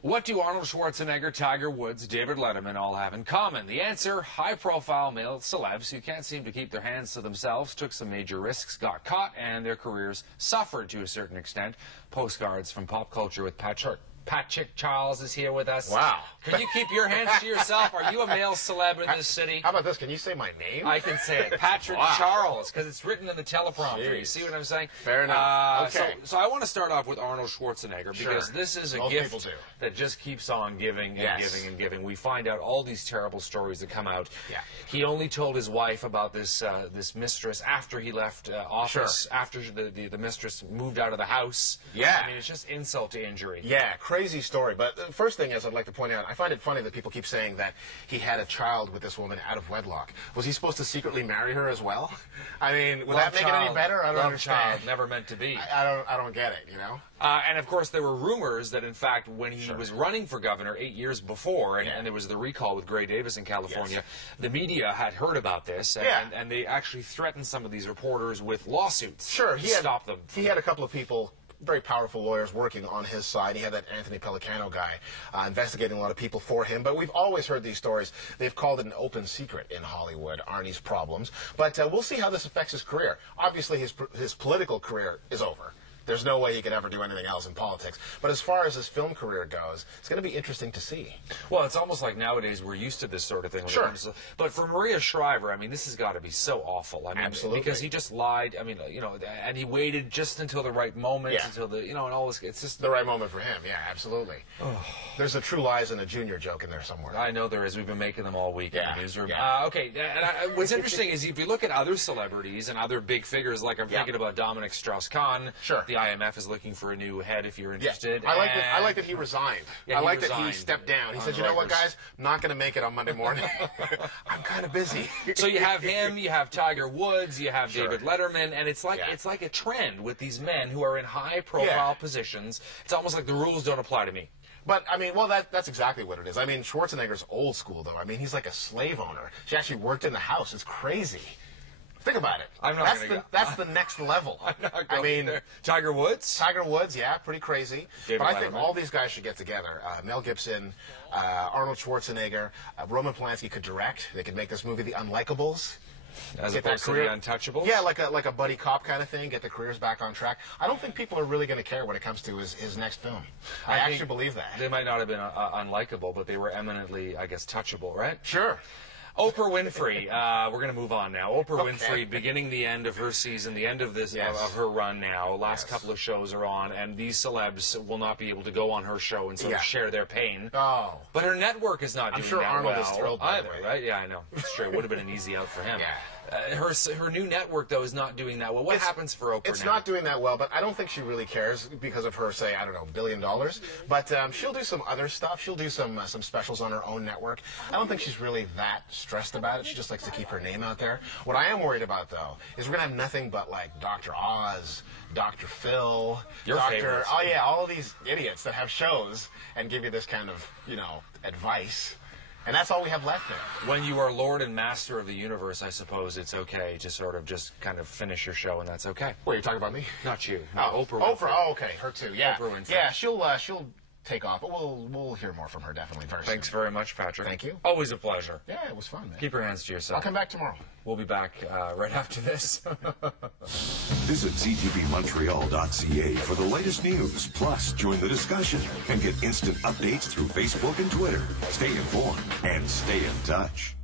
What do Arnold Schwarzenegger, Tiger Woods, David Letterman all have in common? The answer, high-profile male celebs who can't seem to keep their hands to themselves, took some major risks, got caught, and their careers suffered to a certain extent. Postcards from pop culture with Patrick Charles is here with us. Wow. Can you keep your hands to yourself? Are you a male celeb in this city? How about this? Can you say my name? I can say it. Patrick Charles, because it's written in the teleprompter. Jeez. You see what I'm saying? Fair enough. Okay. So I want to start off with Arnold Schwarzenegger, because this is a gift that just keeps on giving and giving and giving. We find out all these terrible stories that come out. Yeah. He only told his wife about this this mistress after he left office, after the mistress moved out of the house. Yeah. I mean, it's just insult to injury. Yeah, crazy story. But the first thing is, I'd like to point out, I find it funny that people keep saying that he had a child with this woman out of wedlock. Was he supposed to secretly marry her as well? I mean, would that make it any better? I don't understand. Child, never meant to be. I don't get it, you know? And of course, there were rumors that, in fact, when he was running for governor 8 years before, and there was the recall with Gray Davis in California, the media had heard about this, and they actually threatened some of these reporters with lawsuits to stop them. He had a couple of people, very powerful lawyers, working on his side. He had that Anthony Pellicano guy investigating a lot of people for him. But we've always heard these stories. They've called it an open secret in Hollywood, Arnie's problems. But we'll see how this affects his career. Obviously, his political career is over. There's no way he could ever do anything else in politics. But as far as his film career goes, it's going to be interesting to see. Well, it's almost like nowadays we're used to this sort of thing. But for Maria Shriver, I mean, this has got to be so awful. I mean, absolutely. Because he just lied. I mean, you know, and he waited just until the right moment, until the, you know, and all this. It's just the right moment for him. Yeah, absolutely. There's a True Lies and a Junior joke in there somewhere. I know there is. We've been making them all week in the newsroom. Okay, and what's interesting is if you look at other celebrities and other big figures, like I'm thinking about Dominic Strauss-Kahn. The IMF is looking for a new head if you're interested. I like that he resigned. I like that he stepped down. He said, you know what, guys, I'm not going to make it on Monday morning. I'm kind of busy. So you have him, you have Tiger Woods, you have David Letterman, and it's like a trend with these men who are in high-profile positions. It's almost like the rules don't apply to me. But, I mean, well, that's exactly what it is. I mean, Schwarzenegger's old school, though. I mean, he's like a slave owner. She actually worked in the house. It's crazy. Think about it. That's the next level. I'm not going there. Tiger Woods? Tiger Woods, yeah, pretty crazy. David But I think all these guys should get together. Mel Gibson, Arnold Schwarzenegger, Roman Polanski could direct. They could make this movie The Unlikables. As opposed to The Untouchables? Yeah, like a buddy cop kind of thing, get the careers back on track. I don't think people are really going to care when it comes to his next film. I actually believe that. They might not have been unlikable, but they were eminently, I guess, touchable, right? Sure. Oprah Winfrey, we're going to move on now. Oprah Winfrey, beginning the end of her season, the end of this of her run now. Last couple of shows are on, and these celebs will not be able to go on her show and sort of share their pain. But her network is not doing that well. I'm sure Arnold is thrilled either, right? Yeah, I know. It's true. It would have been an easy out for him. Her new network, though, is not doing that well. What happens for Oprah It's now? not doing that well, but I don't think she really cares because of her, say, I don't know, $1 billion. But she'll do some other stuff. She'll do some specials on her own network. I don't think she's really that stressed about it. She just likes to keep her name out there. What I am worried about, though, is we're going to have nothing but, like, Dr. Oz, Dr. Phil, oh, yeah, all of these idiots that have shows and give you this kind of, you know, advice. And that's all we have left now. When you are Lord and Master of the universe, I suppose it's okay to sort of just kind of finish your show, and that's okay. Wait, you're talking about me? Not you. No, Oprah Winfrey. Oprah, oh, okay, her too, yeah. Oprah Winfrey. Yeah, she'll take off, but we'll hear more from her definitely very soon. Thanks very much, Patrick. Thank you. Always a pleasure. Yeah, it was fun, man. Keep your hands to yourself. I'll come back tomorrow. We'll be back right after this. Visit ctvmontreal.ca for the latest news. Plus, join the discussion and get instant updates through Facebook and Twitter. Stay informed and stay in touch.